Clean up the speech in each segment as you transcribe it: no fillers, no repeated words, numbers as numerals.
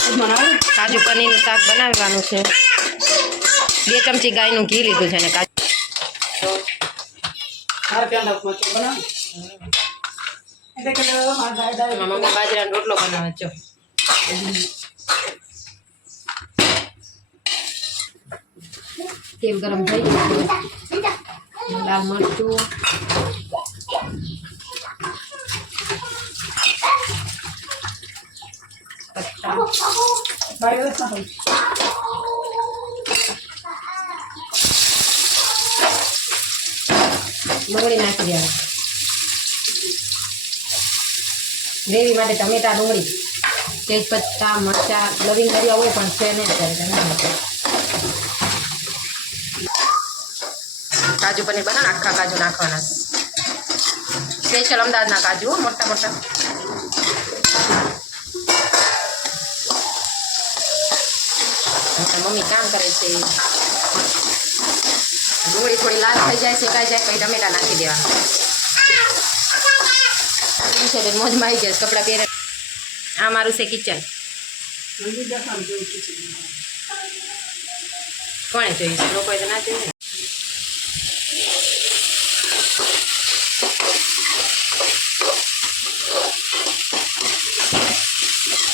કાજુ પનીરનું શાક બનાવવાનું છે 2 ચમચી ગાયનું ઘી લીધું છે ને કાજુ મમ્મી બાજરાનો રોટલો બનાવે છે તેલ ગરમ થઈ ગયું લાલ મરચું ડુંગળી નાખી દેવા ગ્રેવી માટે ટમેટા ડુંગળી તેજ પત્તા મરચા લવિંગ કર્યા હોય પણ છે નહીં કાજુ પનીર બનાવ આખા કાજુ નાખવાના સ્પેશિયલ અમદાવાદના કાજુ મોટા મોટા મમ્મી કામ કરે છે ડુંગળી થોડી લાલ થઈ જાય શેકાઈ જાય પછી ટમેટા નાખી દેવાના છે બેન મોજમાં આવી જાય કપડાં પહેરે આ મારું છે કિચન કોણે જોઈશ લોકોએ તો ના જોઈએ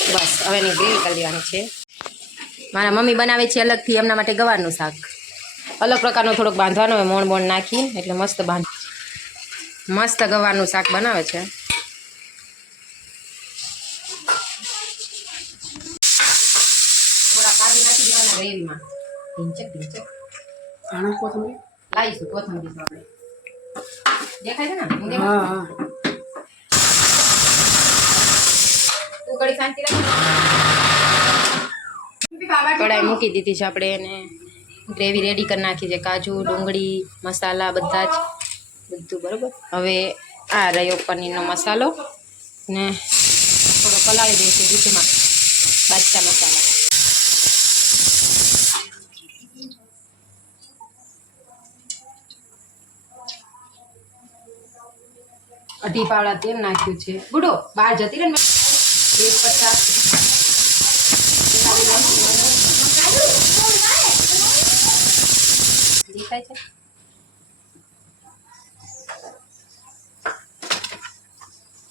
બસ હવે એની ગ્રીલ કરી દેવાની છે મારા મમ્મી બનાવે છે અલગથી એમના માટે ગવારનું શાક અલગ પ્રકારનો થોડોક બાંધવાનો હોય મોણ બોણ નાખી એટલે મસ્ત ગવારનું શાક બનાવે છે થોડા કાજુ નાખી દેવાના ગ્રેવીમાં લાવીશું કોથમીર આપણે દેખાય છે ને તું કડી શાંતિ કઢાઈ મૂકી દીધી છે આપણે એને ગ્રેવી રેડી કરી નાખી છે કાજુ ડુંગળી મસાલા બધા જ બધું બરાબર હવે આ રહ્યો પનીરનો મસાલો ને થોડો પલાળી દઈશું દૂધમાં બાદશાહ મસાલા અઢી પાવડા તેલ નાખ્યું છે બુડો બહાર જતી રહે તેજ પત્તા દેખાય છે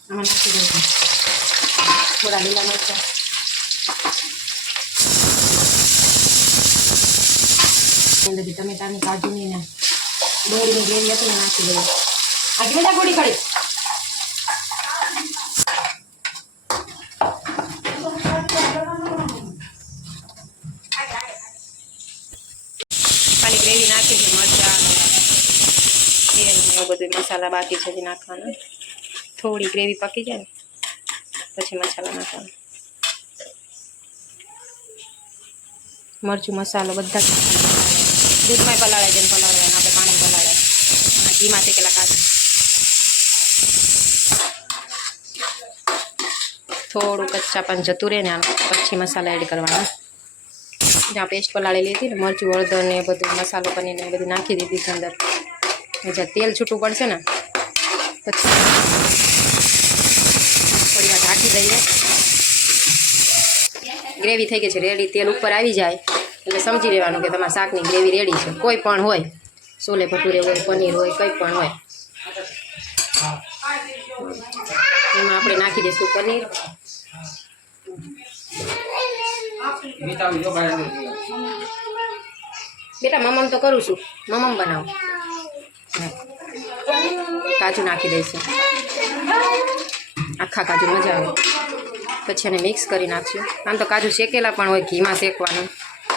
આમાં નાખી દઈશું થોડા લીલા મરચાં અંદરથી ટમેટાની કાજુની ને ડુંગળીની ગ્રેવી હતી ને નાખી દઈએ આ કેવી ગોળી ખડી ખાલી ગ્રેવી નાખી છે મરચાં તેલ ને એવું બધું મસાલા બાકી છે નાખવાના થોડી ગ્રેવી પકી જાય ને પછી મસાલા નાખવાના મરચું મસાલો બધા જ દૂધમાં પલાળે જેને પલાળે આપણે પાણી પલાળે અને ઘીમાં શેકેલા કાજુ થોડું કચ્ચા પણ જતું રહે ને આમ પછી મસાલા એડ કરવાના જ્યાં પેસ્ટ પલાળેલી હતી ને મરચું હળદર ને બધું મસાલો પનીર ને બધું નાખી દીધી છે અંદર જ્યાં તેલ છૂટું પડશે ને પછી થોડી વાર ઢાંકી દઈએ ગ્રેવી થઈ ગઈ છે રેડી તેલ ઉપર આવી જાય એટલે સમજી લેવાનું કે તમારા શાકની ગ્રેવી રેડી છે કોઈ પણ હોય છોલે ભટુરે હોય પનીર હોય કંઈ પણ હોય એમાં આપણે નાખી દઈશું પનીર બેટા મમમ તો કરું છું મમમ બનાવો કાજુ નાખી દઈશું આખા કાજુ મજા આવે પછી એને મિક્સ કરી નાખશું આમ તો કાજુ શેકેલા પણ હોય ઘીમાં શેકવાનું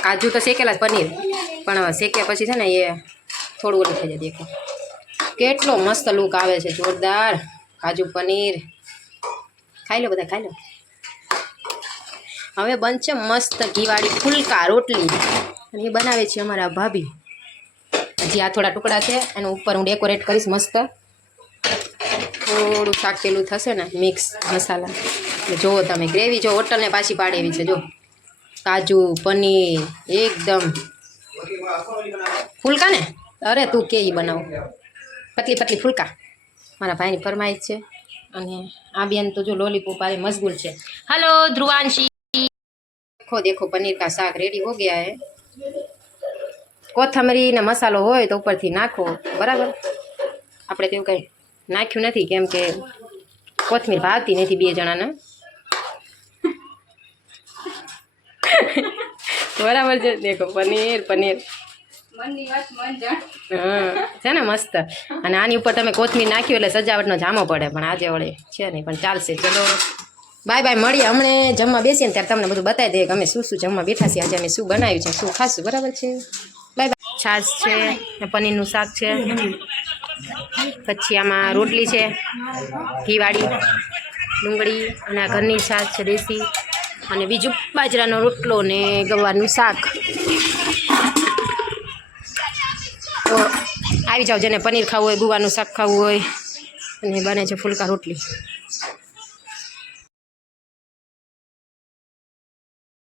કાજુ તો શેકેલા જ પનીર પણ શેક્યા પછી છે ને એ થોડું ઓલું થઈ જાય દેખો કેટલો મસ્ત લુક આવે છે જોરદાર કાજુ પનીર ખાઈ લો બધા ખાઈ લો હવે બનશે મસ્ત ઘીવાળી ફુલકા રોટલી અને એ બનાવે છે અમારા ભાભી હજી આ થોડા ટુકડા છે એનું ઉપર હું ડેકોરેટ કરીશ મસ્ત થોડું શાક પેલું થશે ને મિક્સ મસાલા જુઓ તમે ગ્રેવી જો હોટલને પાછી પાડે એવી છે જો કાજુ પનીર એકદમ ફુલકા ને અરે તું કે એ બનાવ પતલી પતલી ફુલકા મારા ભાઈની ફરમાઈશ છે અને આ બેન તો જો લોલીપોપ આવે મશગુલ છે હલો ધ્રુવાંશી देखो देखो पनीर का साग रेडी हो गया है कोथमरी ने मसालो હોય તો ઉપરથી નાખો બરાબર આપણે તેવું કંઈ નાખ્યું નથી કેમ કે કોથમીર ભાવતી નથી બે જણાને બરાબર છે દેખો પનીર પનીર હા છે ને મસ્ત અને આની ઉપર તમે કોથમીર નાખ્યું એટલે સજાવટનો જામો પડે પણ આજે વળે છે નહીં પણ ચાલશે ચલો બાય બાય મળીએ હમણે જમવા બેસીએ ને ત્યારે તમને બધું બતાવી દઈએ કે અમે શું શું જમવા બેઠા છીએ આજે અમે શું બનાવ્યું છે શું ખાશું બરાબર છે બાય બાય છાશ છે પનીરનું શાક છે પછી આમાં રોટલી છે ઘીવાળી ડુંગળી અને આ ઘરની છાશ છે દેશી અને બીજું બાજરાનો રોટલો ને ગવારનું શાક તો આવી જાઓ જેને પનીર ખાવું હોય ગુવારનું શાક ખાવું હોય અને બને છે ફુલકા રોટલી